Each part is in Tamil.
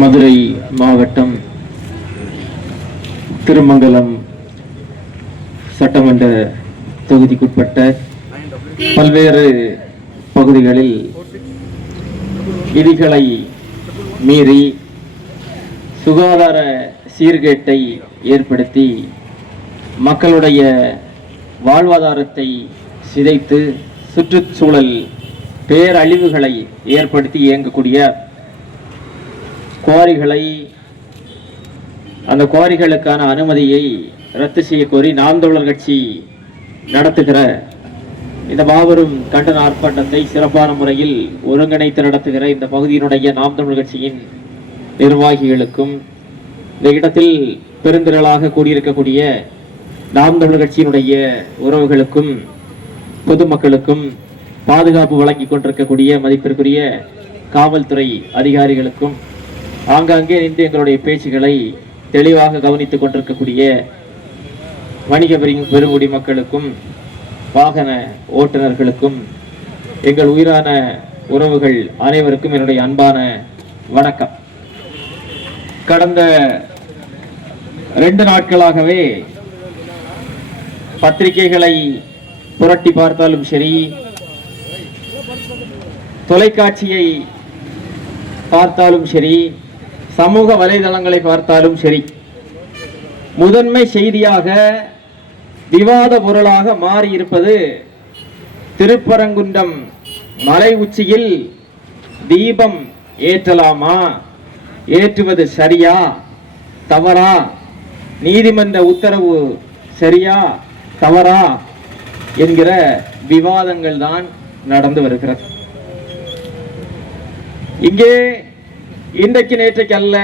மதுரை மாவட்டம் திருமங்கலம் சட்டமன்ற தொகுதிக்குட்பட்ட பல்வேறு பகுதிகளில் விதிகளை மீறி சுகாதார சீர்கேட்டை ஏற்படுத்தி மக்களுடைய வாழ்வாதாரத்தை சிதைத்து சுற்றுச்சூழல் பேரழிவுகளை ஏற்படுத்தி இயங்கக்கூடிய குவாரிகளை அந்த குவாரிகளுக்கான அனுமதியை ரத்து செய்ய கோரி நாம் தமிழர் கட்சி நடத்துகிற இந்த மாபெரும் கண்டன ஆர்ப்பாட்டத்தை சிறப்பான முறையில் ஒருங்கிணைத்து நடத்துகிற இந்த பகுதியினுடைய நாம் தமிழ் கட்சியின் நிர்வாகிகளுக்கும் இந்த இடத்தில் பெருந்திரளாக கூடியிருக்கக்கூடிய நாம் தமிழ் கட்சியினுடைய உறவுகளுக்கும் பொதுமக்களுக்கும் பாதுகாப்பு வழங்கி கொண்டிருக்கக்கூடிய மதிப்பிற்குரிய காவல்துறை அதிகாரிகளுக்கும் ஆங்காங்கே நின்று எங்களுடைய பேச்சுகளை தெளிவாக கவனித்துக் கொண்டிருக்கக்கூடிய வணிக பெருங்குடி மக்களுக்கும் வாகன ஓட்டுநர்களுக்கும் எங்கள் உயிரான உறவுகள் அனைவருக்கும் என்னுடைய அன்பான வணக்கம். கடந்த ரெண்டு நாட்களாகவே பத்திரிகைகளை புரட்டி பார்த்தாலும் சரி தொலைக்காட்சியை பார்த்தாலும் சரி சமூக வலைதளங்களை பார்த்தாலும் சரி முதன்மை செய்தியாக விவாத பொருளாக மாறி இருப்பது திருப்பரங்குன்றம் மலை உச்சியில் தீபம் ஏற்றலாமா? ஏற்றுவது சரியா? தவறா? நீதிமன்ற உத்தரவு சரியா? தவறா? என்கிற விவாதங்கள் தான் நடந்து வருகிறது. இங்கே இன்றைக்கு நேற்றைக்கு அல்ல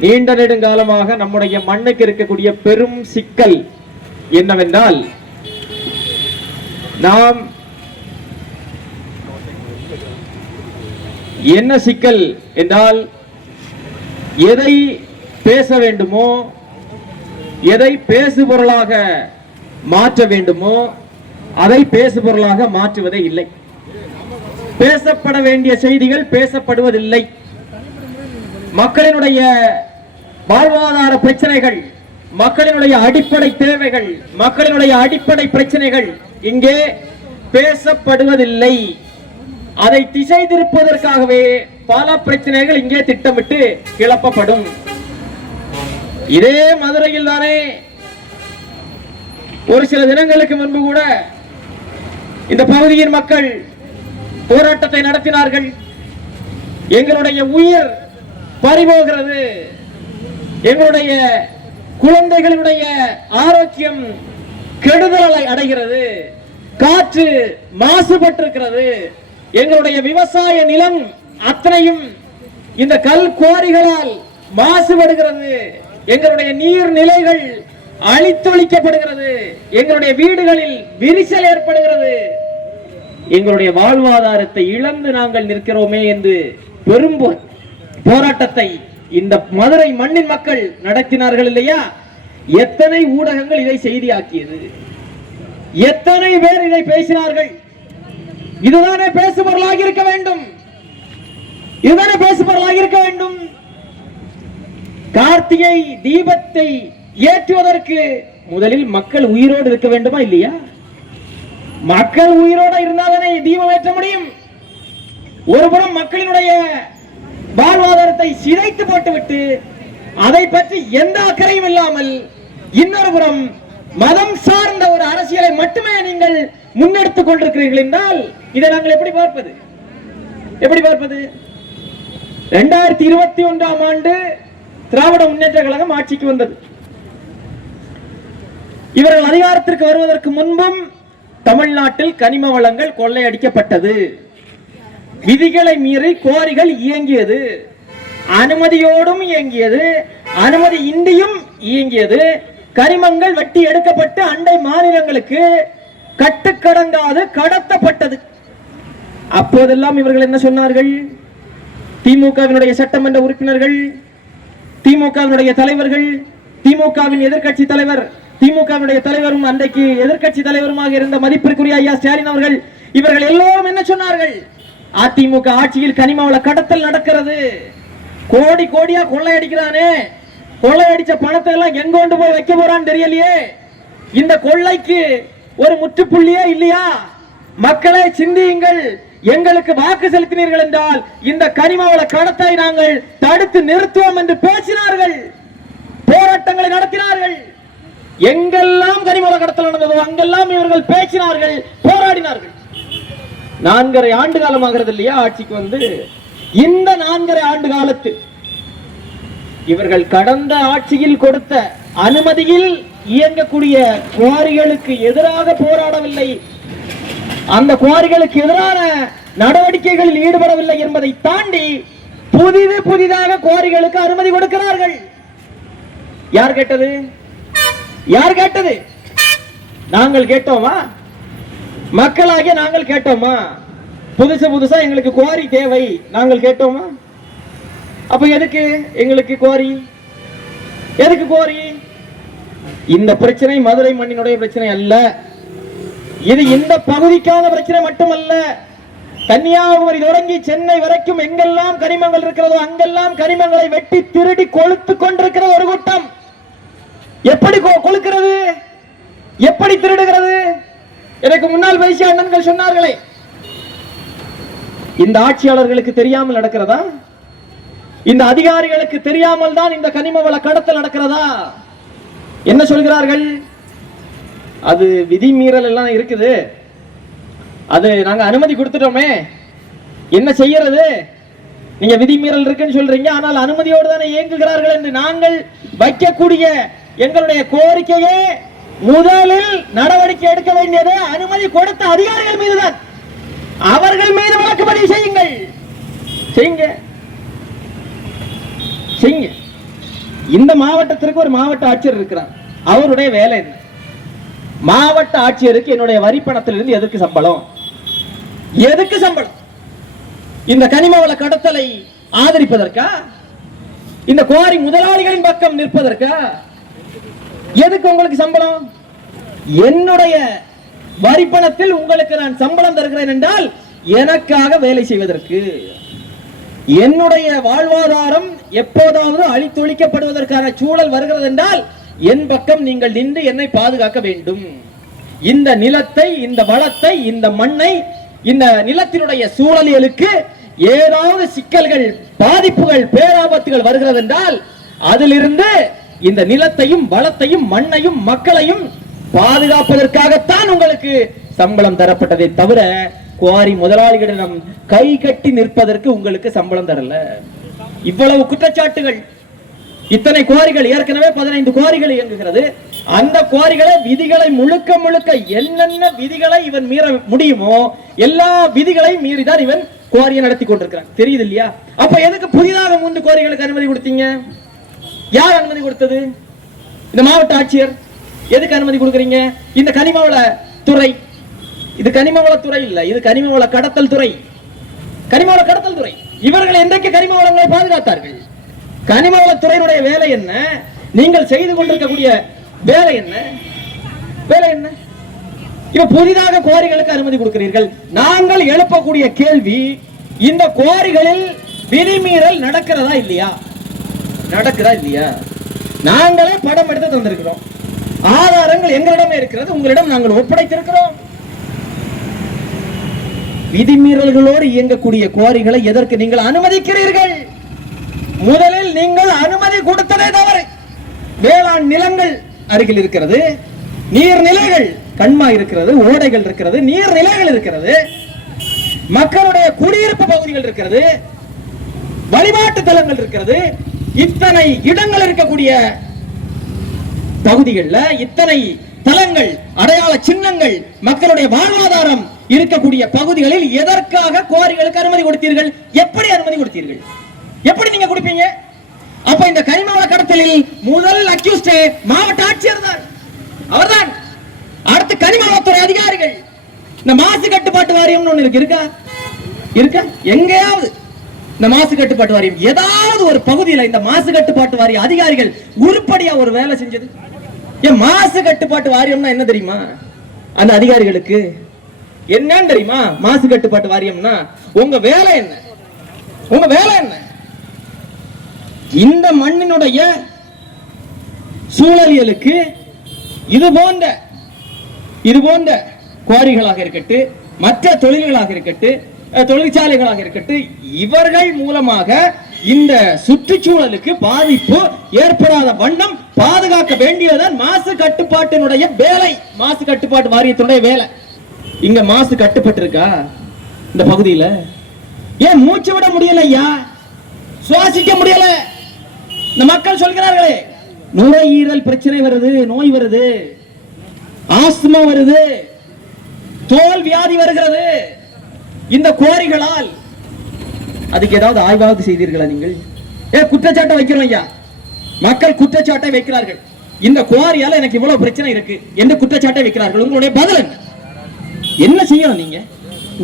நீண்ட நெடுங்காலமாக நம்முடைய மண்ணுக்கு இருக்கக்கூடிய பெரும் சிக்கல் என்னவென்றால் நாம் என்ன சிக்கல் என்றால் எதை பேச வேண்டுமோ எதை பேசுபொருளாக மாற்ற வேண்டுமோ அதை பேசுபொருளாக மாற்றுவதே இல்லை. பேசப்பட வேண்டிய செய்திகள் பேசப்படுவதில்லை. மக்களினுடைய வாழ்வாதார பிரச்சனைகள் மக்களினுடைய அடிப்படை தேவைகள் மக்களினுடைய அடிப்படை பிரச்சனைகள் இங்கே பேசப்படுவதில்லை. அதை திசை திருப்பதற்காகவே பல பிரச்சனைகள் இங்கே திட்டமிட்டு கிளப்பப்படும். இதே மதுரையில் தானே ஒரு சில தினங்களுக்கு முன்பு கூட இந்த பகுதியின் மக்கள் போராட்டத்தை நடத்தினார்கள். எங்களுடைய உயிர் பறிபோகிறது. எங்களுடைய குழந்தைகளுடைய ஆரோக்கியம் கெடுதலை அடைகிறது. காற்று மாசுபட்டிருக்கிறது. எங்களுடைய விவசாய நிலம் அத்தனையும் இந்த கல் குவாரிகளால் மாசுபடுகிறது. எங்களுடைய நீர் நிலைகள் அழித்தொழிக்கப்படுகிறது. எங்களுடைய வீடுகளில் விரிசல் ஏற்படுகிறது. எங்களுடைய வாழ்வாதாரத்தை இழந்து நாங்கள் நிற்கிறோமே என்று பெரும்போது போராட்டத்தை இந்த மதுரை மண்ணின் மக்கள் நடத்தினார்கள் இல்லையா? எத்தனை ஊடகங்கள் இதை செய்தியாக்கியது? எத்தனை பேர் இதை பேசினார்கள்? இதுதானே பேசுபொருளாக இருக்க வேண்டும். இதுதானே பேசுபொருளாக இருக்க வேண்டும். கார்த்திகை தீபத்தை ஏற்றுவதற்கு முதலில் மக்கள் உயிரோடு இருக்க வேண்டுமா இல்லையா? மக்கள் உயிரோட இருந்தாதானே தீபம் ஏற்ற முடியும். ஒருபுறம் மக்களினுடைய வாழ்வாதாரத்தை சிதைத்து போட்டுவிட்டு அதை பற்றி எந்த அக்கறையும் இல்லாமல் இன்னொரு புறம் மதம் சார்ந்த ஒரு அரசியலை மட்டுமே நீங்கள் முன்னெடுத்துக் கொண்டிருக்கிறீர்கள் என்றால் இதை நாங்கள் எப்படி பார்ப்பது? எப்படி பார்ப்பது? இரண்டாயிரத்தி இருபத்தி ஒன்றாம் ஆண்டு திராவிட முன்னேற்ற கழகம் ஆட்சிக்கு வந்தது. இவர்கள் அதிகாரத்திற்கு வருவதற்கு முன்பும் தமிழ்நாட்டில் கனிம வளங்கள் கொள்ளையடிக்கப்பட்டது. விதிகளை மீறி கோரிகள் இயங்கியது. அனுமதியோடும் இயங்கியது. அனுமதி இன்றியும் இயங்கியது. கரிமங்கள் வெட்டி எடுக்கப்பட்டு அண்டை மாநிலங்களுக்கு கட்டுக்கடங்காது கடத்தப்பட்டது. அப்போதெல்லாம் இவர்கள் என்ன சொன்னார்கள்? திமுகவினுடைய சட்டமன்ற உறுப்பினர்கள் திமுகவினுடைய தலைவர்கள் திமுகவின் எதிர்க்கட்சி தலைவர் திமுகவினுடைய தலைவரும் அன்றைக்கு எதிர்க்கட்சி தலைவருமாக இருந்த மதிப்பிற்குரிய ஐயா ஸ்டாலின் அவர்கள் இவர்கள் எல்லோரும் என்ன சொன்னார்கள்? அதிமுக ஆட்சியில் கனிமாவில் கடத்தல் நடக்கிறது. கோடி கோடியா கொள்ளையடிக்கிறானே. கொள்ளையடிச்ச பணத்தை எல்லாம் எங்க கொண்டு போய் வைக்க போறான்னு தெரியலையே. இந்த கொள்ளைக்கு ஒரு முற்றுப்புள்ளியே இல்லையா? மக்களே சிந்தியுங்கள். எங்களுக்கு வாக்கு செலுத்தினீர்கள் என்றால் இந்த கனிமாவள கடத்தை நாங்கள் தடுத்து நிறுத்துவோம் என்று பேசினார்கள். போராட்டங்களை நடத்தினார்கள். எங்கெல்லாம் கனிமவள கடத்தல் நடந்ததோ அங்கெல்லாம் இவர்கள் பேசினார்கள் போராடினார்கள். நான்கரை ஆண்டு காலம் ஆகிறது இல்லையா ஆட்சிக்கு வந்து? இந்த நான்கரை ஆண்டு காலத்தில் இவர்கள் கடந்த ஆட்சியில் கொடுத்த அனுமதியில் இயங்கக்கூடிய குவாரிகளுக்கு எதிராக போராடவில்லை. அந்த குவாரிகளுக்கு எதிரான நடவடிக்கைகளில் ஈடுபடவில்லை என்பதை தாண்டி புதிது புதிதாக குவாரிகளுக்கு அனுமதி கொடுக்கிறார்கள். யார் கேட்டது? யார் கேட்டது? நாங்கள் கேட்டோமா? மக்களாகிய நாங்கள் கேட்டோமா? புதுசு புதுசா எங்களுக்கு குவாரி தேவை. நாங்கள் கேட்டோமா? அப்ப எதுக்கு எங்களுக்கு குவாரி? எதுக்கு குவாரி? இந்த பிரச்சனை மதுரை மண்ணினுடைய பிரச்சனை அல்ல. இது இந்த பகுதிக்கான பிரச்சனை மட்டுமல்ல. கன்னியாகுமரி தொடங்கி சென்னை வரைக்கும் எங்கெல்லாம் கனிமங்கள் இருக்கிறதோ அங்கெல்லாம் கனிமங்களை வெட்டி திருடி கொளுத்து கொண்டிருக்கிற ஒரு கூட்டம். எப்படி கொ- கொளுக்கிறது? எப்படி திருடுகிறது? எனக்கு முன்னால் வைசிய அண்ணன்கள் சொன்னார்களே. இந்த ஆட்சியாளர்களுக்கு தெரியாமல் நடக்கிறதா? இந்த அதிகாரிகளுக்கு தெரியாமல் தான் இந்த கனிம வள கடத்தல் நடக்கிறதா? என்ன சொல்கிறார்கள்? அது விதிமீறல் எல்லாம் இருக்குது. அது நாங்க அனுமதி கொடுத்துட்டோமே. என்ன செய்யறது? நீங்க விதிமீறல் இருக்குன்னு சொல்றீங்க. ஆனால் அனுமதியோடு தானே இயங்குகிறார்கள் என்று நாங்கள் வைக்கக்கூடிய எங்களுடைய கோரிக்கையே முதலில் நடவடிக்கை எடுக்க வேண்டியது அனுமதி கொடுத்த அதிகாரிகள் மீதுதான். அவர்கள் மீது வழக்கு பதிவு செய்யுங்கள். செய்யுங்க. செய்யுங்க. இந்த மாவட்டத்திற்கு ஒரு மாவட்ட ஆட்சியர் இருக்கிறார். அவருடைய வேலை என்ன மாவட்ட ஆட்சியருக்கு என்னுடைய வரி பணத்திலிருந்து எதுக்கு சம்பளம்? எதுக்கு சம்பளம்? இந்த கனிமவள கடத்தலை ஆதரிப்பதற்கா? இந்த குவாரி முதலாளிகளின் பக்கம் நிற்பதற்கா? எதுக்கு உங்களுக்கு சம்பளம்? என்னுடைய வரிப்பணத்தில் உங்களுக்கு நான் சம்பளம் தருகிறேன் என்றால் எனக்காக வேலை செய்வதற்கு. என்னுடைய வாழ்வாதாரம் எப்போதாவது அழித்தொழிக்கப்படுவதற்கான சூழல் வருகிறது என்றால் என் பக்கம் நீங்கள் நின்று என்னை பாதுகாக்க வேண்டும். இந்த நிலத்தை இந்த வளத்தை இந்த மண்ணை இந்த நிலத்தினுடைய சூழலியலுக்கு ஏதாவது சிக்கல்கள் பாதிப்புகள் பேராபத்துகள் வருகிறது என்றால் அதிலிருந்து இந்த நிலத்தையும் வளத்தையும் மண்ணையும் மக்களையும் பாதுகாப்பதற்காகத்தான் உங்களுக்கு சம்பளம் தரப்பட்டதை தவிர குவாரி முதலாளிகளிடம் கை கட்டி நிற்பதற்கு உங்களுக்கு சம்பளம் தரல. இவ்வளவு குற்றச்சாட்டுகள். இத்தனை குவாரிகள் ஏற்கனவே பதினைந்து குவாரிகள் இயங்குகிறது. அந்த குவாரிகளை விதிகளை முழுக்க முழுக்க என்னென்ன விதிகளை இவன் மீற முடியுமோ எல்லா விதிகளையும் மீறிதான் இவன் குவாரியை நடத்தி கொண்டிருக்கிறான். தெரியுது இல்லையா? அப்ப எதுக்கு புதிதாக மூன்று குவாரிகளுக்கு அனுமதி கொடுத்தீங்க? யார் அனுமதி கொடுத்தது? இந்த மாவட்ட ஆட்சியர். எதுக்கு அனுமதி கொடுக்குறீங்க? இந்த கனிமவள துறை. இது கனிமவள துறை இல்ல இது கனிமவள கடத்தல் துறை. கனிமவள கடத்தல் துறை. இவர்கள் என்றைக்கு கனிம வளங்களை பாதுகாத்தார்கள்? கனிமவள துறையினுடைய வேலை என்ன? நீங்கள் செய்து கொண்டிருக்கக்கூடிய வேலை என்ன? வேலை என்ன? இப்ப புதிதாக கோரிகளுக்கு அனுமதி கொடுக்கிறீர்கள். நாங்கள் எழுப்பக்கூடிய கேள்வி இந்த கோரிகளில் விதிமீறல் நடக்கிறதா இல்லையா? நடக்குதா இல்லையா? நாங்களே படம் எடுத்து தந்திருக்கிறோம். ஆதாரங்கள் எங்களிடமே இருக்கிறது. உங்களிடம் நாங்கள் ஒப்படைத்திருக்கிறோம். விதிமீறல்களோடு இயங்கக்கூடிய குவாரிகளை எதற்கு நீங்கள் அனுமதிக்கிறீர்கள்? முதலில் நீங்கள் அனுமதி கொடுத்ததே தவறு. வேளாண் நிலங்கள் அருகில் இருக்கிறது. நீர்நிலைகள் கண்மா இருக்கிறது. ஓடைகள் இருக்கிறது. நீர்நிலைகள் இருக்கிறது. மக்களுடைய குடியிருப்பு பகுதிகள் இருக்கிறது. வழிபாட்டு தலங்கள் இருக்கிறது. இத்தனை இடங்கள் இருக்கக்கூடிய பகுதிகளில் இத்தனை தலங்கள் அடையாள சின்னங்கள் மக்களுடைய வாழ்வாதாரம் இருக்கக்கூடிய பகுதிகளில் எதற்காக குவாரிகளுக்கு அனுமதி கொடுத்தீர்கள்? எப்படி அனுமதி கொடுத்தீர்கள்? எப்படி நீங்க கொடுப்பீங்க? அப்ப இந்த கனிமவள கடத்தலில் முதல் அக்யூஸ்ட் மாவட்ட ஆட்சியர் தான். அவர்தான். அடுத்து கனிமவளத்துறை அதிகாரிகள். இந்த மாசு கட்டுப்பாட்டு வாரியம்னு ஒண்ணு இருக்கு இருக்கா? இருக்கா? எங்கேயாவது. இந்த மாசு கட்டுப்பாட்டு வாரியம் ஏதாவது ஒரு பகுதியில இந்த மாசு கட்டுப்பாட்டு வாரிய அதிகாரிகள் உருப்படியா ஒரு வேலை செஞ்சது? ஏன் மாசு கட்டுப்பாட்டு வாரியம்னா என்ன தெரியுமா? அந்த அதிகாரிகளுக்கு என்னன்னு தெரியுமா? மாசு கட்டுப்பாட்டு வாரியம்னா உங்க வேலை என்ன? உங்க வேலை என்ன? இந்த மண்ணினுடைய சூழலியலுக்கு இது போன்ற இது போன்ற குவாரிகளாக இருக்கட்டு மற்ற தொழில்களாக இருக்கட்டு தொழிற்சாலைகளாக இருக்கட்டும் இவர்கள் மூலமாக இந்த சுற்றுச்சூழலுக்கு பாதிப்பு ஏற்படாத வண்ணம் பாதுகாக்க வேண்டியதுதான் மாசு கட்டுப்பாட்டினுடைய வேலை. மாசு கட்டுப்பாட்டு வாரியத்தினுடைய வேலை. இங்க மாசு கட்டுப்பட்டு இருக்கா இந்த பகுதியில? ஏன் மூச்சு விட முடியல ஐயா? சுவாசிக்க முடியல. இந்த மக்கள் சொல்கிறார்களே நுரையீரல் பிரச்சனை வருது நோய் வருது ஆஸ்துமா வருது தோல் வியாதி வருகிறது. இந்த கோரிகளால் அதுக்கு ஏதாவது ஆய்வாவது செய்தீர்களா நீங்கள்? ஏ குற்றச்சாட்டை வைக்கிறோம் ஐயா. மக்கள் குற்றச்சாட்டை வைக்கிறார்கள். இந்த குவாரியால எனக்கு இவ்வளவு பிரச்சனை இருக்கு. என்று குற்றச்சாட்டை வைக்கிறார்கள்? உங்களுடைய பதில் என்ன? என்ன செய்யணும் நீங்க?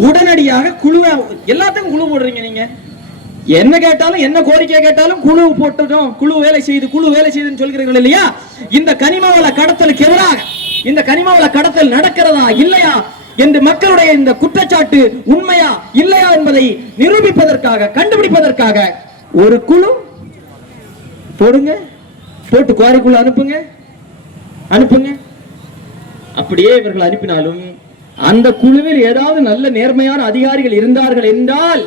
உடனடியாக குழுவை எல்லாத்துக்கும் குழு போடுறீங்க நீங்க. என்ன கேட்டாலும் என்ன கோரிக்கை கேட்டாலும் குழு போட்டுட்டோம். குழு வேலை செய்து குழு வேலை செய்துன்னு சொல்கிறீர்கள் இல்லையா? இந்த கனிமவள கடத்தலுக்கு எதிராக இந்த கனிமவள கடத்தல் நடக்கிறதா இல்லையா? என்று மக்களுடைய இந்த குற்றச்சாட்டு உண்மையா இல்லையா என்பதை நிரூபிப்பதற்காக கண்டுபிடிப்பதற்காக ஒரு குழு போடுங்க போட்டு குவாரிக்குள்ள அனுப்புங்க அனுப்புங்க. அப்படியே இவர்கள் அனுப்பினாலும் அந்த குழுவில் ஏதாவது நல்ல நேர்மையான அதிகாரிகள் இருந்தார்கள் என்றால்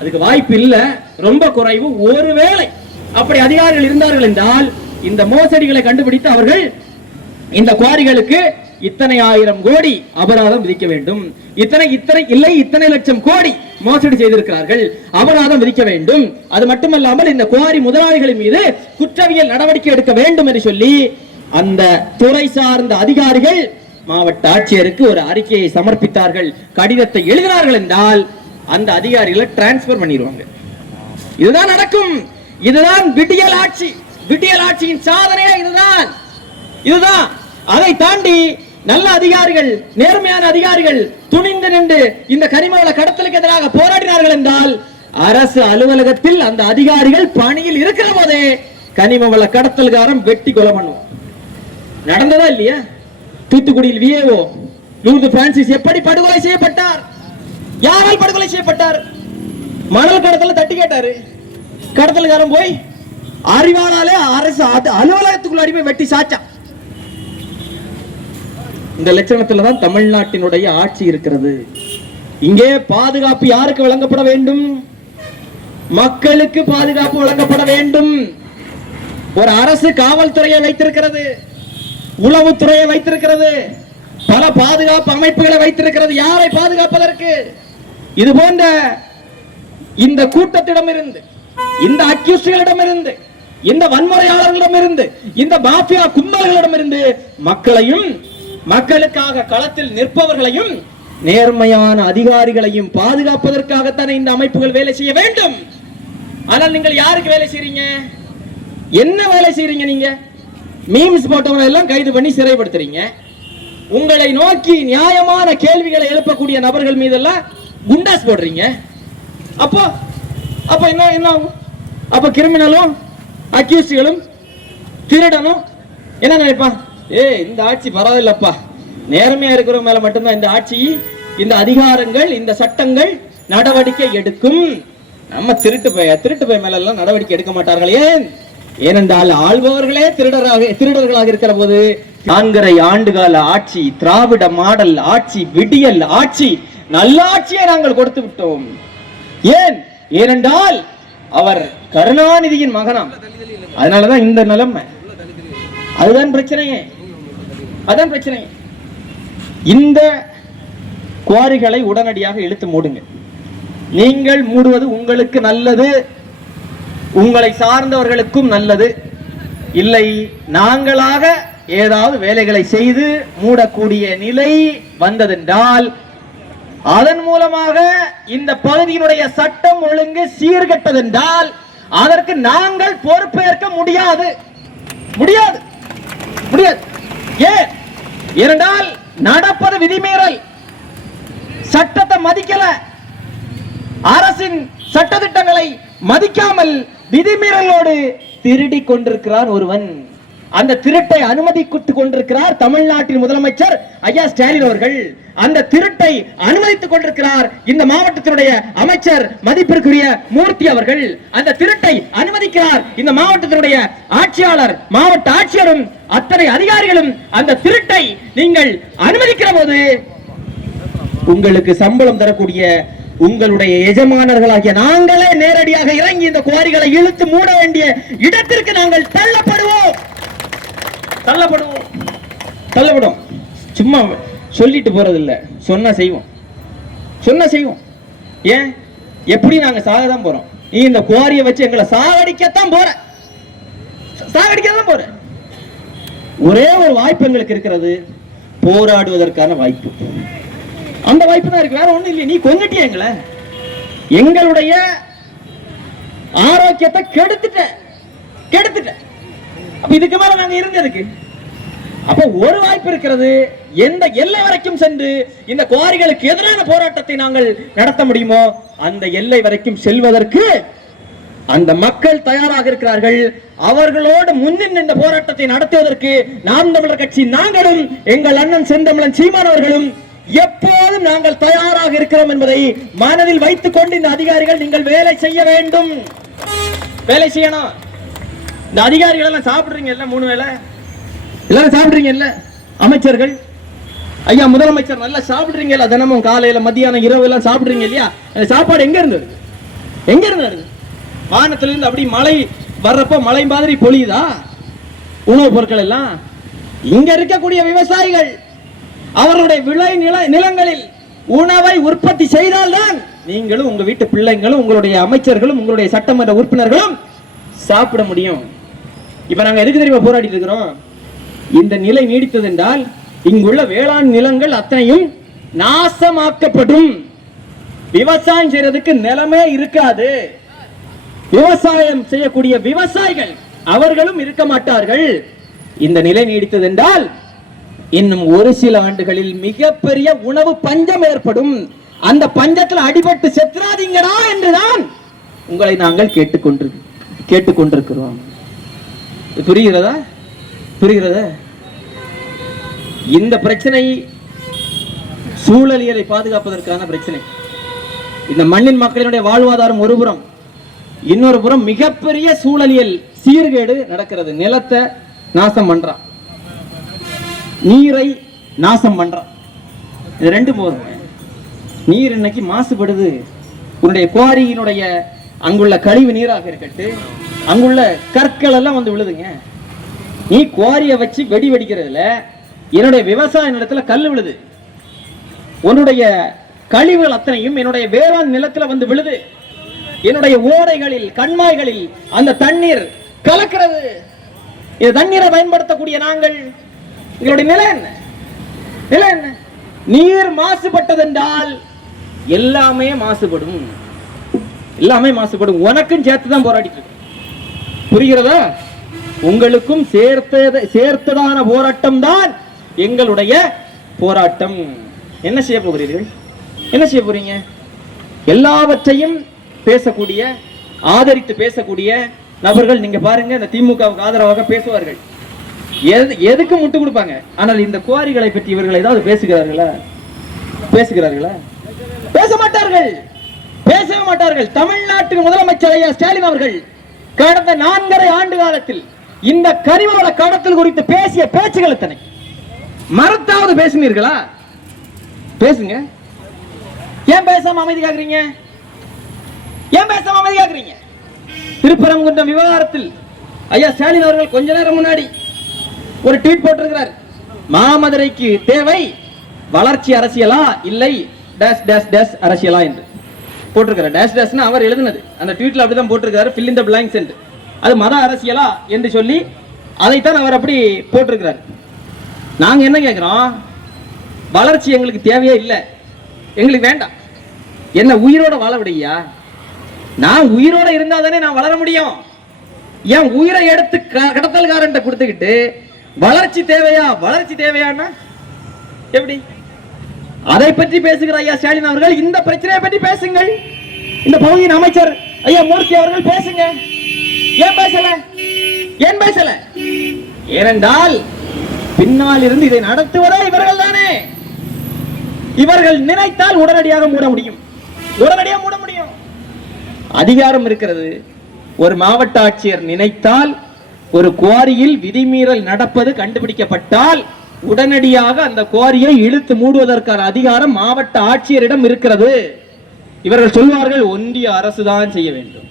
அதுக்கு வாய்ப்பு இல்லை ரொம்ப குறைவு. ஒருவேளை அப்படி அதிகாரிகள் இருந்தார்கள் என்றால் இந்த மோசடிகளை கண்டுபிடித்து அவர்கள் இந்த குவாரிகளுக்கு இத்தனை ஆயிரம் கோடி அபராதம் விதிக்க வேண்டும். இத்தனை இத்தனை இல்லை இத்தனை லட்சம் கோடி மோசடி செய்திருக்கிறார்கள் அபராதம் விதிக்க வேண்டும். அது மட்டுமல்லாமல் இந்த குவாரி முதலாளிகளின் மீது குற்றவியல் நடவடிக்கை எடுக்க வேண்டும் என்று சொல்லி அந்த துறை சார்ந்த அதிகாரிகள் மாவட்ட ஆட்சியருக்கு ஒரு அறிக்கையை சமர்ப்பித்தார்கள். கடிதத்தை எழுதினார்கள் என்றால் அந்த அதிகாரிகளை டிரான்ஸ்பர் பண்ணிடுவாங்க. இதுதான் நடக்கும். இதுதான் விடியல் ஆட்சி. விடியல் ஆட்சியின் சாதனையே இதுதான்? இதுதான். அதை தாண்டி நல்ல அதிகாரிகள் நேர்மையான அதிகாரிகள் துணிந்து நின்று இந்த கனிமவள கடத்தலுக்கு எதிராக போராடினார்கள் என்றால் அரசு அலுவலகத்தில் அந்த அதிகாரிகள் பணியில் இருக்கிற போதே கனிமவள கடத்தல்காரன் வெட்டி கொலை பண்ணுவோம் நடந்ததா இல்லையா? தூத்துக்குடியில் விஏஓ லூர்து பிரான்சிஸ் எப்படி படுகொலை செய்யப்பட்டார்? யாரால் படுகொலை செய்யப்பட்டார்? மணல் கடத்தல தட்டி கேட்டாரு. கடத்தல்காரன் போய் அறிவாளாலே அரசு அலுவலகத்துக்குள்ள அடிமை வெட்டி சாச்சான். இந்த லட்சணத்துல தான் தமிழ்நாட்டினுடைய ஆட்சி இருக்கிறது. இங்கே பாதுகாப்பு யாருக்கு வழங்கப்பட வேண்டும்? மக்களுக்கு பாதுகாப்பு வழங்கப்பட வேண்டும். ஒரு அரசு காவல்துறையை வைத்திருக்கிறது உளவுத்துறையை வைத்திருக்கிறது பல பாதுகாப்பு அமைப்புகளை வைத்திருக்கிறது. யாரை பாதுகாப்பதற்கு? இது போன்ற இந்த கூட்டத்திடமிருந்து இந்த அக்யூஸ்டுகளிடமிருந்து இந்த வன்முறையாளர்களிடமிருந்து இந்த மாஃபியா கும்பல்களிடமிருந்து மக்களையும் மக்களுக்காக களத்தில் நிற்பவர்களையும் நேர்மையான அதிகாரிகளையும் பாதுகாப்பதற்காகத்தானே இந்த அமைப்புகள் வேலை செய்ய வேண்டும். ஆனால் நீங்கள் யாருக்கு வேலை செய்றீங்க? என்ன வேலை செய்றீங்க நீங்க? மீம்ஸ் போட்டவங்களை எல்லாம் கைது பண்ணி சிறைப்படுத்துறீங்க. உங்களை நோக்கி நியாயமான கேள்விகளை எழுப்பக்கூடிய நபர்கள் மீதெல்லாம் குண்டாஸ் போடுறீங்க. அப்போ அப்ப என்ன என்ன ஆகும்? அப்ப கிரிமினலும் அக்யூஸ்டுகளும் திருடனும் என்ன நினைப்பான்? ஏய் இந்த ஆட்சி பரவாயில்லப்பா. நேர்மையா இருக்கிறவங்க மேல மட்டும்தான் இந்த ஆட்சி இந்த அதிகாரங்கள் இந்த சட்டங்கள் நடவடிக்கை எடுக்கும். நம்ம திருட்டு பய திருட்டு பய மேல எல்லாம் நடவடிக்கை எடுக்க மாட்டார்கள். ஏன் ஏனென்றால் ஆள்பவர்களே திருடராக திருடர்களாக இருக்கிற போது நான்கரை ஆண்டுகால ஆட்சி திராவிட மாடல் ஆட்சி விடியல் ஆட்சி நல்லாட்சியை நாங்கள் கொடுத்து விட்டோம். ஏன்? ஏனென்றால் அவர் கருணாநிதியின் மகனாம். அதனாலதான் இந்த நிலைமை. அதுதான் பிரச்சனையே. அதான் பிரச்சனை. இந்த குவாரிகளை உடனடியாக இழுத்து மூடுங்க. நீங்கள் மூடுவது உங்களுக்கு நல்லது உங்களை சார்ந்தவர்களுக்கும் நல்லது. இல்லை நாங்களாக ஏதாவது வேலைகளை செய்து மூடக்கூடிய நிலை வந்ததென்றால் அதன் மூலமாக இந்த பகுதியினுடைய சட்டம் ஒழுங்கு சீர்கெட்டதென்றால் அதற்கு நாங்கள் பொறுப்பேற்க முடியாது. முடியாது. முடியாது. ஏன்? ஏனென்றால் நடப்பது விதிமீறல். சட்டத்தை மதிக்கல. அரசின் சட்டத்திட்டங்களை மதிக்காமல் விதிமீறலோடு திருடி கொண்டிருக்கிறார் ஒருவன். அந்த திருட்டை அனுமதித்து கொண்டிருக்கிறார் தமிழ்நாட்டின் முதலமைச்சர் ஐயா ஸ்டாலின் அவர்கள். அந்த திருட்டை அனுமதித்துக் கொண்டிருக்கிறார் இந்த மாவட்டத்தினுடைய அமைச்சர் மதிப்பிற்குரிய மூர்த்தி அவர்கள். அந்த திருட்டை அனுமதிக்கிறார் இந்த மாவட்டத்தினுடைய ஆட்சியாளர் மாவட்ட ஆட்சியரும் அத்தனை அதிகாரிகளும் அந்த திருட்டை நீங்கள் அனுமதிக்கிற போது உங்களுக்கு சம்பளம் தரக்கூடிய உங்களுடைய எஜமானர்களாகிய நாங்களே நேரடியாக இறங்கி இந்த குவாரிகளை இழுத்து மூட வேண்டிய இடத்திற்கு நாங்கள் தள்ளப்படுவோம். தள்ளப்படுவோம். தள்ளப்படும். சும்மா சொல்லிட்டு போறது இல்ல சொன்னா செய்வோம். சொன்னா செய்வோம். ஏன்? எப்படி நாங்க சாக தான் போறோம்? நீ இந்த குவாரியை வச்சு எங்களை சாகடிக்கத்தான் போற. சாகடிக்கத்தான் போற. ஒரே ஒரு வாய்ப்பு எங்களுக்கு இருக்கிறது போராடுவதற்கான வாய்ப்பு. அந்த வாய்ப்பு தான் இருக்கு. வேற ஒண்ணும் இல்லையே. நீ கொங்கட்டிய எங்களை? எங்களுடைய ஆரோக்கியத்தை கெடுத்துட்ட. கெடுத்துட்ட. அப்ப இதுக்கு மேல நாங்க இருந்ததுக்கு அப்ப ஒரு வாய்ப்பு இருக்கிறது எந்த எல்லை வரைக்கும் சென்று இந்த குவாரிகளுக்கு எதிரான போராட்டத்தை நாங்கள் நடத்த முடியுமோ அந்த எல்லை வரைக்கும் செல்வதற்கு அந்த மக்கள் தயாராக இருக்கிறார்கள். அவர்களோடு முன்னின் இந்த போராட்டத்தை நடத்துவதற்கு நாம் தமிழர் கட்சி நாங்களும் எங்கள் அண்ணன் செந்தமிழன் சீமானவர்களும் எப்போதும் நாங்கள் தயாராக இருக்கிறோம் என்பதை மனதில் வைத்துக் கொண்டு இந்த அதிகாரிகள் நீங்கள் வேலை செய்ய வேண்டும். வேலை செய்யணும். இந்த அதிகாரிகள் எல்லாம் சாப்பிடுறீங்க இல்ல மூணு வேளை? எல்லாரும் சாப்பிடுறீங்க இல்ல அமைச்சர்கள்? ஐயா முதலமைச்சர் நல்லா சாப்பிடுறீங்கல்ல தினமும் காலையில மத்தியானம் இரவு எல்லாம் சாப்பிடுறீங்க இல்லையா? அந்த சாப்பாடு எங்க இருந்தது? எங்க இருந்து வானத்திலிருந்து அப்படி மழை வர்றப்போ மழை மாதிரி பொழியுதா? உணவுப் பொருட்கள் எல்லாம் இங்க இருக்கக்கூடிய விவசாயிகள் அவர்களுடைய விளை நில நிலங்களில் உணவை உற்பத்தி செய்தால்தான் நீங்களும் உங்க வீட்டு பிள்ளைங்களும் உங்களுடைய அமைச்சர்களும் உங்களுடைய சட்டமன்ற உறுப்பினர்களும் சாப்பிட முடியும். இப்ப நாங்க எதுக்கு தெரியுமா போராடிட்டு இருக்கிறோம்? இந்த நிலை நீடித்தது என்றால் இங்குள்ள வேளாண் நிலங்கள் அத்தனையும் நாசமாக்கப்படும். விவசாயம் செய்யறதுக்கு நிலமே இருக்காது. விவசாயம் செய்யக்கூடிய விவசாயிகள் அவர்களும் இருக்க மாட்டார்கள். இந்த நிலை நீடித்தது என்றால் இன்னும் ஒரு சில ஆண்டுகளில் மிகப்பெரிய உணவு பஞ்சம் ஏற்படும். அந்த பஞ்சத்தில் அடிபட்டு செத்துறாதீங்கடா என்றுதான் உங்களை நாங்கள் கேட்டுக்கொண்டு கேட்டுக்கொண்டிருக்கிறோம். புரிகிறதா? புரிகிறதா? இந்த பிரச்சனை சூழலியலை பாதுகாப்பதற்கான பிரச்சனை. இந்த மண்ணின் மக்களினுடைய வாழ்வாதாரம் ஒருபுறம் இன்னொரு புறம் மிகப்பெரிய சூழலியல் சீர்கேடு நடக்கிறது. நிலத்தை நாசம் பண்றான். நீரை நாசம் பண்றான். இது ரெண்டு போதும். நீர் இன்னைக்கு மாசுபடுது. உன்னுடைய குவாரியினுடைய அங்குள்ள கழிவு நீராக இருக்கட்டு அங்குள்ள கற்கள் எல்லாம் வந்து விழுதுங்க. நீ குவாரியை வச்சு வெடி வெடிக்கிறதுல என்னுடைய விவசாய நிலத்துல கல் விழுது. உன்னுடைய கழிவுகள் அத்தனையும் என்னுடைய வேளாண் நிலத்துல வந்து விழுது. என்னுடைய ஓடைகளில் கண்மாய்களில் அந்த தண்ணீர் கலக்கிறது. இந்த தண்ணீரை பயன்படுத்தக்கூடிய நாங்கள் எங்களுடைய நிலை என்ன நிலை என்ன நீர் மாசுபட்டதென்றால் எல்லாமே மாசுபடும். எல்லாமே மாசுபடும். உனக்கும் சேர்த்து தான் போராடிட்டு புரிகிறதா? உங்களுக்கும் சேர்த்தத சேர்த்ததான போராட்டம் தான் எங்களுடைய போராட்டம். என்ன செய்ய போகிறீர்கள்? என்ன செய்ய போறீங்க? எல்லாவற்றையும் பேசக்கூடிய ஆதரித்து பேசக்கூடிய நபர்கள் நீங்க பாருங்க இந்த திமுகவுக்கு ஆதரவாக பேசுவார்கள். எது எதுக்கு முட்டு கொடுப்பாங்க? ஆனால் இந்த குவாரிகளை பற்றி இவர்கள் ஏதாவது பேசுகிறார்களா? பேசுகிறார்களா? பேச மாட்டார்கள். பேசவே மாட்டார்கள். தமிழ்நாட்டின் முதலமைச்சர் ஐயா ஸ்டாலின் அவர்கள் கடந்த நான்கரை ஆண்டு காலத்தில் இந்த கரிமவள கடத்தல் குறித்து பேசிய பேச்சுகள் எத்தனை? மறத்தாவது பேசுனீர்களா? பேசுங்க. ஏன் பேசாம அமைதி காக்குறீங்க? ஏன் பேசாம அமைதி காக்குறீங்க திருப்பரங்குன்றம் விவகாரத்தில் ஐயா ஸ்டாலின் அவர்கள் கொஞ்ச நேரம் முன்னாடி ஒரு ட்வீட் போட்டிருக்கிறார். மாமதுரைக்கு தேவை வளர்ச்சி அரசியலா இல்லை டேஷ் டேஷ் டேஷ் அரசியலா என்று போட்டிருக்கிறார். டேஷ் டேஷ்னு அவர் எழுதினது. அந்த ட்வீட்ல அப்படிதான் போட்டிருக்காரு ஃபில் in the blanks என்று. அது மத அரசியலா என்று சொல்லி அதைத்தான் அவர் அப்படி போட்டிருக்கிறார். நாங்க என்ன கேட்குறோம் வளர்ச்சி எங்களுக்கு தேவையே இல்லை. எங்களுக்கு வேண்டாம். என்ன உயிரோட வாழ விடையா நான் உயிரோட இருந்தா தானே நான் வளர முடியும்? என் உயிரை எடுத்து க- கடத்தல்காரன்ட்ட கொடுத்துக்கிட்டு வளர்ச்சி தேவையா? வளர்ச்சி தேவையான்னா? எப்படி? அதை பற்றி பேசுகிற ஐயா ஸ்டாலின் அவர்கள் இந்த பிரச்சனையை பற்றி பேசுங்கள். இந்த பகுதியின் அமைச்சர் ஐயா மூர்த்தி அவர்கள் பேசுங்க. ஏன் பேசல? ஏன் பேசல? ஏனென்றால் பின்னால் இருந்து இதை நடத்துவதே இவர்கள் தானே இவர்கள் நினைத்தால் உடனடியாக மூட முடியும். உடனடியாக மூட முடியும். அதிகாரம் இருக்கிறது. ஒரு மாவட்ட ஆட்சியர் நினைத்தால் ஒரு குவாரியில் விதிமீறல் நடப்பது கண்டுபிடிக்கப்பட்டால் உடனடியாக அந்த குவாரியை இழுத்து மூடுவதற்கான அதிகாரம் மாவட்ட ஆட்சியரிடம் இருக்கிறது. இவர்கள் சொல்வார்கள் ஒன்றிய அரசு தான் செய்ய வேண்டும்.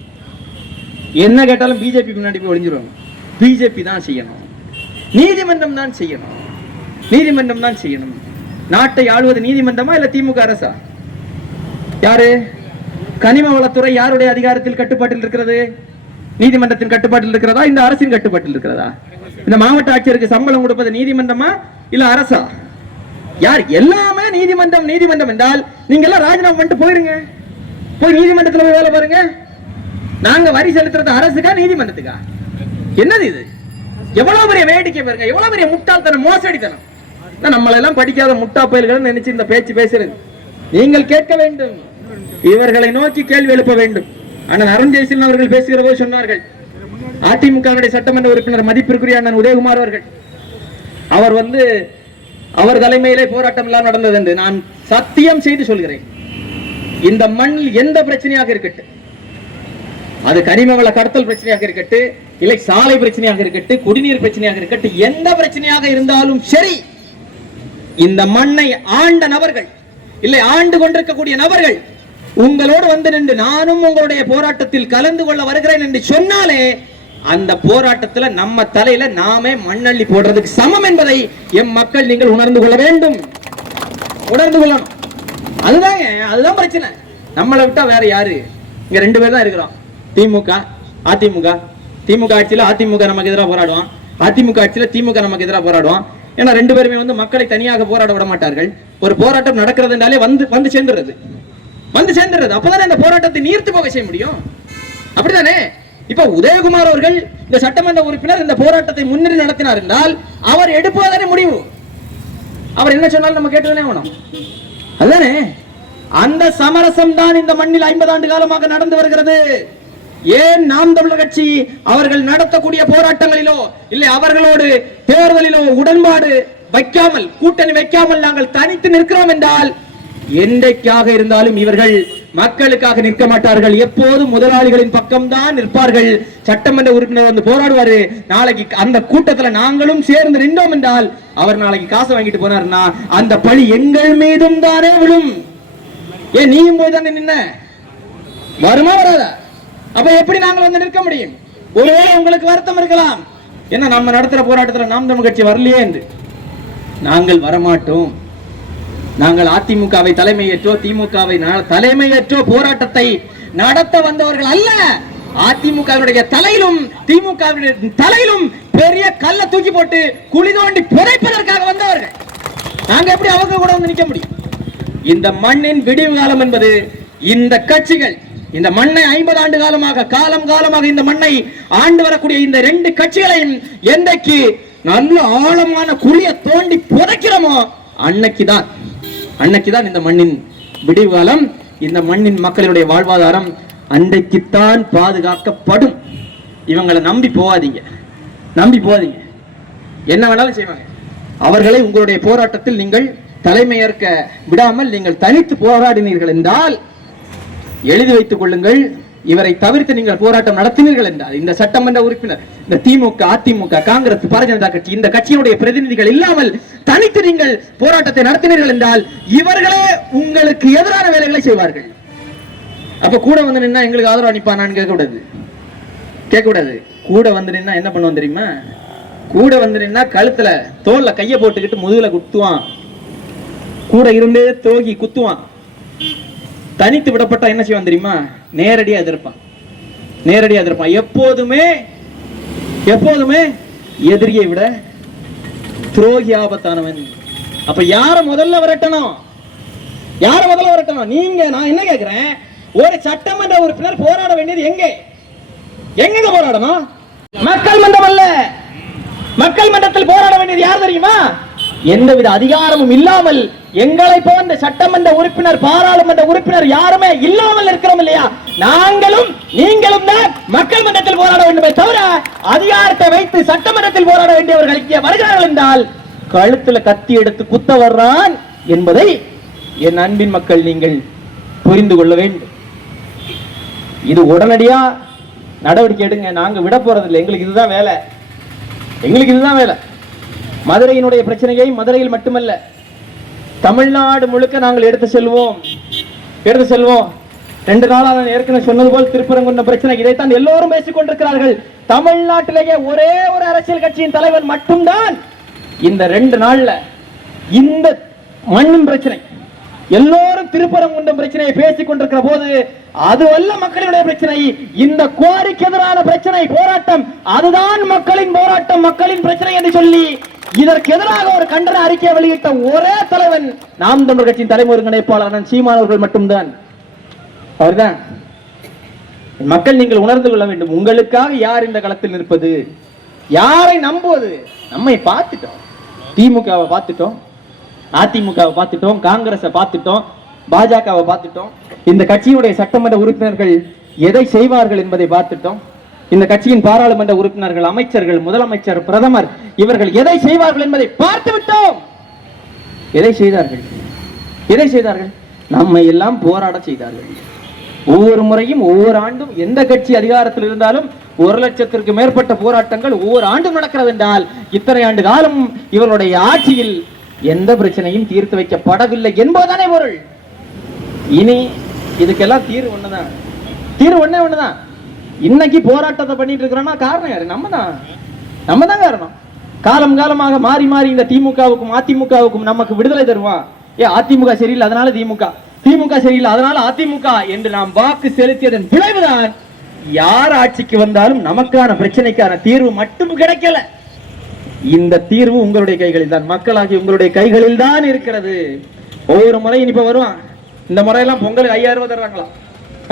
என்ன கேட்டாலும் பிஜேபி முன்னாடி போய் ஒளிஞ்சிருவாங்க பிஜேபி தான் செய்யணும். நீதிமன்றம் தான் செய்யணும். நீதிமன்றம் தான் செய்யணும். நாட்டை ஆளுவது நீதிமன்றமா இல்ல திமுக அரசா? யாரு? கனிம வளத்துறை யாருடைய அதிகாரத்தில் கட்டுப்பாட்டில் இருக்கிறது? நீதிமன்றத்தின் கட்டுப்பாட்டில் இருக்கிறதா? இந்த அரசின் கட்டுப்பாட்டில் இருக்கிறதா? இந்த மாவட்ட ஆட்சியருக்கு சம்பளம் கொடுப்பது நீதிமன்றமா? இல்ல அரசா? யார்? எல்லாமே நீதிமன்றம் நீதிமன்றம் என்றால் நீங்க எல்லாம் ராஜினாமா பண்ணிட்டு போயிருங்க. போய் நீதிமன்றத்துல போய் வேலை பாருங்க. நாங்க வரி செலுத்துறது அரசுக்கா நீதிமன்றத்துக்கா? என்னது இது? எவ்வளவு பெரிய வேடிக்கை பாருங்க. எவ்வளவு பெரிய முட்டாள்தனம் மோசடித்தனம். நம்மளெல்லாம் படிக்காத முட்டா பயல்கள் நினைச்சு இந்த பேச்சு பேசுறது. நீங்கள் கேட்க வேண்டும். இவர்களை நோக்கி கேள்வி எழுப்ப வேண்டும். அண்ணன் அருண் ஜெயசீலன் அவர்கள் பேசுகிற போது சொன்னார்கள் அதிமுக சட்டமன்ற உறுப்பினர் மதிப்பிற்குரிய அண்ணன் உதயகுமார் அவர்கள் அவர் வந்து அவர் தலைமையிலே போராட்டம் எல்லாம் நடந்தது என்று நான் சத்தியம் செய்து சொல்கிறேன். இந்த மண்ணில் எந்த பிரச்சனையாக இருக்கட்டும் அது கனிம வள கடத்தல் பிரச்சனையாக இருக்கட்டு இல்லை சாலை பிரச்சனையாக இருக்கட்டு குடிநீர் பிரச்சனையாக இருக்கட்டு எந்த பிரச்சனையாக இருந்தாலும் சரி இந்த மண்ணை ஆண்ட நபர்கள் இல்லை ஆண்டு கொண்டிருக்கக்கூடிய நபர்கள் உங்களோடு வந்து நின்று நானும் உங்களுடைய போராட்டத்தில் கலந்து கொள்ள வருகிறேன் என்று சொன்னாலே அந்த போராட்டத்துல நம்ம தலையில நாமே மண்ணள்ளி போடுறதுக்கு சமம் என்பதை எம் மக்கள் நீங்கள் உணர்ந்து கொள்ள வேண்டும். உணர்ந்து கொள்ளணும். அதுதாங்க அதுதான் பிரச்சனை. நம்மளை விட்டா வேற யாரு? இங்க ரெண்டு பேர் தான் இருக்கிறோம். திமுக அதிமுக. திமுக ஆட்சியில அதிமுக நமக்கு எதிராக போராடுவான். அதிமுக ஆட்சியில திமுக நமக்கு எதிராக போராடுவான். ஏன்னா ரெண்டு பேருமே வந்து மக்களை தனியாக போராட விட மாட்டார்கள். ஒரு போராட்டம் நடக்கிறதுனாலே வந்து வந்து சேர்ந்துடுறது. வந்து சேர்ந்துடுறது. அப்பதானே அந்த போராட்டத்தை நீர்த்து போக செய்ய முடியும்? அப்படிதானே? இப்ப உதயகுமார் அவர்கள் இந்த சட்டமன்ற உறுப்பினர் இந்த போராட்டத்தை முன்னிறு நடத்தினார் என்றால் அவர் எடுப்பதானே முடிவு? அவர் என்ன சொன்னாலும் நம்ம கேட்டுதானே ஆகணும் அதுதானே? அந்த சமரசம் தான் இந்த மண்ணில் ஐம்பது ஆண்டு காலமாக நடந்து வருகிறது. ஏன் நாம் தமிழர் கட்சி அவர்கள் நடத்தக்கூடிய போராட்டங்களிலோ இல்லை அவர்களோடு தேர்தலிலோ உடன்பாடு வைக்காமல் கூட்டணி வைக்காமல் நாங்கள் தனித்து நிற்கிறோம் என்றால் என்றைக்காக இருந்தாலும் இவர்கள் மக்களுக்காக நிற்க மாட்டார்கள். எப்போதும் முதலாளிகளின் பக்கம்தான் நிற்பார்கள். சட்டமன்ற உறுப்பினர் வந்து போராடுவாரு. நாளைக்கு அந்த கூட்டத்துல நாங்களும் சேர்ந்து நின்றோம் என்றால் அவர் நாளைக்கு காசு வாங்கிட்டு போனாருன்னா அந்த பழி எங்கள் மீதும் தானே விழும். ஏன் நீயும் போய் தானே நின்ன? வருமா வராதா? அப்ப எப்படி நாங்கள் வந்து நிற்க முடியும்? ஒருவேளை உங்களுக்கு வருத்தம் இருக்கலாம். என்ன நம்ம நடத்துற போராட்டத்துல நாம் தமிழ் கட்சி வரலையே என்று. நாங்கள் வரமாட்டோம். நாங்கள் அதிமுகவை தலைமையேற்றோ திமுகவை தலைமையேற்றோ போராட்டத்தை நடத்த வந்தவர்கள் அல்ல. அதிமுகவினுடைய தலையிலும் திமுக தலையிலும் பெரிய கல்ல தூக்கி போட்டு குழி தோண்டி புதைப்பதற்காக வந்தவர்கள். நாங்க எப்படி அவங்க கூட வந்து நிக்க முடியும்? இந்த மண்ணின் விடிவு காலம் என்பது இந்த கட்சிகள் இந்த மண்ணை ஐம்பது ஆண்டு காலமாக காலம் காலமாக இந்த மண்ணை ஆண்டு வரக்கூடிய இந்த ரெண்டு கட்சிகளையும் என்றைக்கு நல்ல ஆழமான குழிய தோண்டி புதைக்கிறோமோ அன்னைக்குதான் அன்னைக்குதான் இந்த மண்ணின் விடிவு காலம் இந்த மண்ணின் மக்களுடைய வாழ்வாதாரம் அன்றைக்குத்தான் பாதுகாக்கப்படும். இவங்களை நம்பி போகாதீங்க. நம்பி போகாதீங்க. என்ன வேணாலும் செய்வாங்க. அவர்களை உங்களுடைய போராட்டத்தில் நீங்கள் தலைமையேற்க விடாமல் நீங்கள் தனித்து போராடினீர்கள் என்றால் எழுதி வைத்துக் கொள்ளுங்கள். இவரை தவிர்த்து நீங்கள் போராட்டம் நடத்தினீர்கள் என்றால் இந்த சட்டமன்ற உறுப்பினர் இந்த திமுக அதிமுக காங்கிரஸ் பாரதிய ஜனதா கட்சி இந்த கட்சியினுடைய பிரதிநிதிகள் இல்லாமல் தனித்து நீங்கள் போராட்டத்தை நடத்தினீர்கள் என்றால் இவர்களே உங்களுக்கு எதிரான வேலைகளை செய்வார்கள். அப்ப கூட வந்து நின்னா எங்களுக்கு ஆதரவு அனுப்பானான்னு கேட்க கூடாது. கேட்க கூடாது. கூட வந்து நின்னா என்ன பண்ணுவோம் தெரியுமா? கூட வந்து நின்னா கழுத்துல தோல்ல கைய போட்டுக்கிட்டு முதுகுல குத்துவான். கூட இருந்தே தோகி குத்துவான். தனித்து விடப்பட்டா என்ன செய்வான் தெரியுமா? நேரடியாக எதிர்ப்பான். நேரடியாக எதிர்ப்பான். எப்போதுமே எப்போதுமே எதிரியை விட துரோகி ஆபத்தானவன். அப்ப யார முதல்ல விரட்டணும்? யார முதல்ல விரட்டணும்? நீங்க நான் என்ன கேக்குறேன்? ஒரு சட்டமன்ற உறுப்பினர் போராட வேண்டியது எங்கே? எங்க போராடணும்? மக்கள் மன்றம் அல்ல. மக்கள் மன்றத்தில் போராட வேண்டியது யார் தெரியுமா? எந்தவித அதிகாரமும் இல்லாமல் எங்களை போன்ற சட்டமன்ற உறுப்பினர் பாராளுமன்ற உறுப்பினர் யாருமே இல்லாமல் இருக்கிறோம் இல்லையா? நாங்களும் நீங்களும் தான் மக்கள் மன்றத்தில் போராட வேண்டுமே தவிர அதிகாரத்தை வைத்து சட்டமன்றத்தில் போராட வேண்டியவர்கள் இங்கே வருகிறார்கள் என்றால் கழுத்துல கத்தி எடுத்து குத்த வர்றான் என்பதை என் அன்பின் மக்கள் நீங்கள் புரிந்து கொள்ள வேண்டும். இது உடனடியா நடவடிக்கை எடுங்க. நாங்க விட போறதில்லை. எங்களுக்கு இதுதான் வேலை. எங்களுக்கு இதுதான் வேலை. மதுரையினுடைய பிரச்சனையை மதுரையில் மட்டுமல்ல தமிழ்நாடு முழுக்க நாங்கள் எடுத்து செல்வோம். எடுத்து செல்வோம். ரெண்டு நாளா நான் ஏற்கனவே சொன்னது போல் திருப்பரங்குன்ற பிரச்சனை இதைத்தான் எல்லோரும் பேசிக் கொண்டிருக்கிறார்கள். தமிழ்நாட்டிலேயே ஒரே ஒரு அரசியல் கட்சியின் தலைவன் மட்டும்தான். இந்த ரெண்டு நாள்ல இந்த மண்ணின் பிரச்சனை. எல்லோரும் திருப்பரங்குன்றம் பிரச்சனையை பேசிக் கொண்டிருக்கிற போது அதுவல்ல மக்களுடைய பிரச்சனை. இந்த கோரிக்கை எதிரான பிரச்சனை போராட்டம் அதுதான் மக்களின் போராட்டம் மக்களின் பிரச்சனை என்று சொல்லி இதற்கு எதிராக ஒரு கண்டன அறிக்கையை வெளியிட்ட ஒரே தலைவன் நாம் தமிழர் கட்சியின் தலைமை ஒருங்கிணைப்பாளர் சீமான் அவர்கள் மட்டும்தான். அவர்தான். மக்கள் நீங்கள் உணர்ந்து கொள்ள வேண்டும் உங்களுக்காக யார் இந்த களத்தில் நிற்பது? யாரை நம்புவது? நம்மை பார்த்துட்டோம். திமுகவை பார்த்துட்டோம். அதிமுகவை பார்த்துட்டோம் காங்கிரஸை பார்த்துட்டோம் பாஜகவை பார்த்துட்டோம். இந்த கட்சியுடைய சட்டமன்ற உறுப்பினர்கள் எதை செய்வார்கள் என்பதை பார்த்துட்டோம். இந்த கட்சியின் பாராளுமன்ற உறுப்பினர்கள் அமைச்சர்கள் முதலமைச்சர் பிரதமர் இவர்கள் எதை செய்வார்கள் என்பதை பார்த்து விட்டோம் எதை செய்தார்கள்? எதை செய்தார்கள்? நம்மை எல்லாம் போராட செய்தார்கள். ஒவ்வொரு முறையும் ஒவ்வொரு ஆண்டும் எந்த கட்சி அதிகாரத்தில் இருந்தாலும் ஒரு லட்சத்திற்கு மேற்பட்ட போராட்டங்கள் ஒவ்வொரு ஆண்டும் நடக்கிறது என்றால் இத்தனை ஆண்டு காலம் இவருடைய ஆட்சியில் எந்த பிரச்சனையும் தீர்த்து வைக்கப்படவில்லை என்பதுதானே பொருள். இனி இதுக்கெல்லாம் தீர்வு ஒண்ணுதான். தீர்வு ஒண்ணே ஒண்ணுதான். இன்னைக்கு போராட்டத்தை பண்ணிட்டு இருக்கிறோம்னா காரணம் யாரு? நம்ம தான் நம்ம தான் காரணம். காலம் காலமாக மாறி மாறி இந்த திமுகவுக்கும் அதிமுகவுக்கும் நமக்கு விடுதலை தருவான். ஏ அதிமுக சரியில்லை அதனால திமுக. திமுக சரியில்லை அதனால அதிமுக என்று நாம் வாக்கு செலுத்தியதன் விளைவுதான். யார் ஆட்சிக்கு வந்தாலும் நமக்கான பிரச்சனைக்கான தீர்வு மட்டும் கிடைக்கல. இந்த தீர்வு உங்களுடைய கைகளில் தான். மக்களாகி உங்களுடைய கைகளில் தான் இருக்கிறது. ஒவ்வொரு முறையும் இப்ப வருவான். இந்த முறையெல்லாம் பொங்கலுக்கு ஐயாயிரம் ரூபாய் தருவாங்களாம்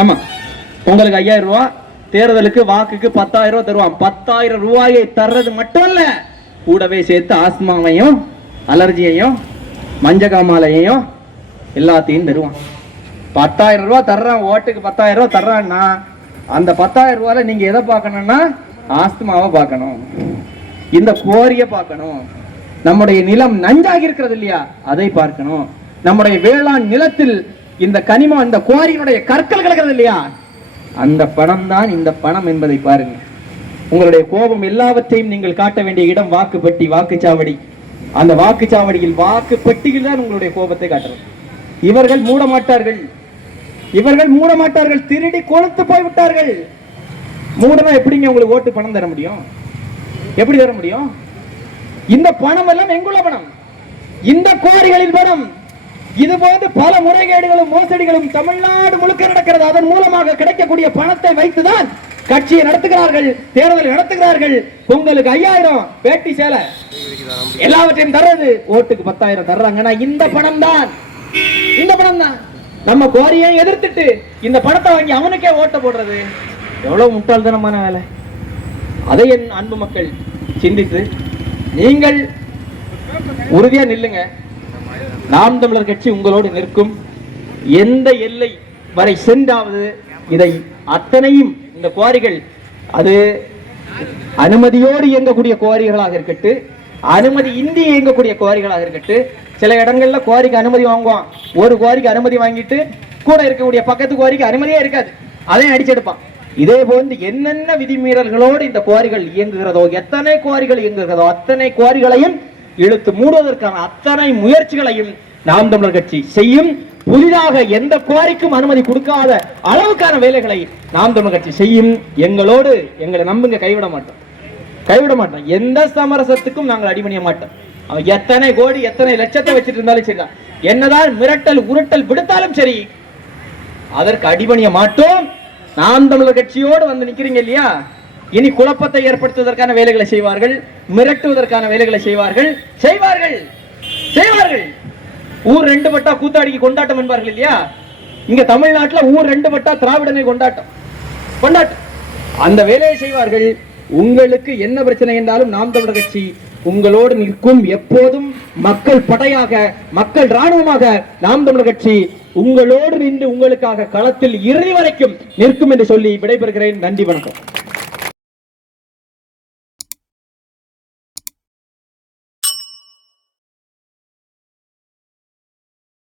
ஆமா. பொங்கலுக்கு ஐயாயிரம் ரூபாய் தேர்தலுக்கு வாக்குக்கு பத்தாயிரம் ரூபாய் தருவான். பத்தாயிரம் ரூபாயை தர்றது மட்டும் இல்ல கூடவே சேர்த்து ஆஸ்மாவையும் அலர்ஜியையும் மஞ்சகாமாலையையும் எல்லாத்தையும் தருவான். பத்தாயிரம் ரூபாய் தர்றான் ஓட்டுக்கு பத்தாயிரம் ரூபாய் தர்றான்னா அந்த பத்தாயிரம் ரூபாயில நீங்க எதை பார்க்கணும்னா ஆஸ்துமாவை பார்க்கணும். இந்த கோரிய பார்க்கணும். நம்முடைய நிலம் நஞ்சாகி இருக்கிறது இல்லையா அதை பார்க்கணும். நம்முடைய வேளாண் நிலத்தில் இந்த கனிமம் இந்த குவாரியினுடைய கற்கள் கிடக்கிறது இல்லையா அந்த பணம் தான் இந்த பணம் என்பதை பாருங்க உங்களுடைய கோபம் எல்லாவற்றையும் நீங்கள் காட்ட வேண்டிய இடம் வாக்குப்பட்டி வாக்குச்சாவடி. அந்த வாக்குச்சாவடியில் வாக்குப்பட்டியில் தான் உங்களுடைய கோபத்தை காட்டுறது. இவர்கள் மூட மாட்டார்கள் இவர்கள் மூட மாட்டார்கள் திருடி கொளுத்து போய் விட்டார்கள் மூடனா எப்படிங்க உங்களுக்கு ஓட்டு பணம் தர முடியும்? எப்படி தர முடியும்? இந்த பணம் எல்லாம் எங்குள்ள பணம்? இந்த குவாரிகளில் பணம். இது போன்று பல முறைகேடுகளும் மோசடிகளும் தமிழ்நாடு முழுக்க நடக்கிறது. அதன் மூலமாக கிடைக்கக்கூடிய பணத்தை வைத்துதான் கட்சியை நடத்துகிறார்கள் தேர்தலை நடத்துகிறார்கள். உங்களுக்கு ஐயாயிரம் வேட்டி சேலை. எல்லாவற்றையும் தர்றது ஓட்டுக்கு பத்தாயிரம் தர்றாங்கன்னா இந்த பணம் தான் இந்த பணம் தான் நம்ம கோரியை எதிர்த்துட்டு இந்த பணத்தை வாங்கி அவனுக்கே ஓட்ட போடுறது. எவ்வளவு முட்டாள்தனமான வேலை. அதை என் அன்பு மக்கள் சிந்தித்து நீங்கள் உறுதியாக நில்லுங்க. நாம் தமிழர் கட்சி உங்களோடு நிற்கும். எந்த எல்லை வரை சென்றாவது இதை அத்தனையும் இந்த குவாரிகள் அது அனுமதியோடு இயங்கக்கூடிய குவாரிகளாக இருக்கட்டு அனுமதி இந்தி இயங்கக்கூடிய குவாரிகளாக இருக்கட்டு சில இடங்கள்ல குவாரிக்கு அனுமதி வாங்குவான். ஒரு குவாரிக்கு அனுமதி வாங்கிட்டு கூட இருக்கக்கூடிய பக்கத்து குவாரிக்கு அனுமதியே இருக்காது. அதையும் அடிச்செடுப்பான் இதே போன்று என்னென்ன விதிமீறல்களோடு இந்த குவாரிகள் இயங்குகிறதோ எத்தனை குவாரிகள் இயங்குகிறதோ அத்தனை குவாரிகளையும் இழுத்து மூடுவதற்கான அத்தனை முயற்சிகளையும் நாம் தமிழர் கட்சி செய்யும். புதிதாக எந்த குவாரிக்கும் அனுமதி கொடுக்காத அளவுக்கான வேலைகளை நாம் தமிழர் கட்சி செய்யும். எங்களோடு எங்களை நம்புங்க கைவிட மாட்டோம். கைவிட மாட்டோம். எந்த சமரசத்துக்கும் நாங்கள் அடிபணிய மாட்டோம். அவன் எத்தனை கோடி எத்தனை லட்சத்தை வச்சுட்டு இருந்தாலும் சரிதான் என்னதான் மிரட்டல் உருட்டல் விடுத்தாலும் சரி அதற்கு அடிபணிய மாட்டோம். நாம் தமிழர் கட்சியோடு வந்து நிக்கிறீங்க இல்லையா? இனி குழப்பத்தை ஏற்படுத்துவதற்கான வேலைகளை செய்வார்கள் மிரட்டுவதற்கான வேலைகளை செய்வார்கள் செய்வார்கள் செய்வார்கள். ஊர் ரெண்டு பட்டா கூத்தாடிக்கு கொண்டாட்டம் என்பார்கள் இல்லையா? இங்க தமிழ்நாட்டுல ஊர் ரெண்டு பட்டா திராவிடனை கொண்டாட்டம் கொண்டாட்டம். அந்த வேலையை செய்வார்கள். உங்களுக்கு என்ன பிரச்சனை என்றாலும் நாம் தமிழர் கட்சி உங்களோடு நிற்கும் எப்போதும் மக்கள் படையாக மக்கள் ராணுவமாக நாம் தமிழர் கட்சி உங்களோடு நின்று உங்களுக்காக களத்தில் இறுதி வரைக்கும் நிற்கும் என்று சொல்லி விடைபெறுகிறேன். நன்றி வணக்கம்.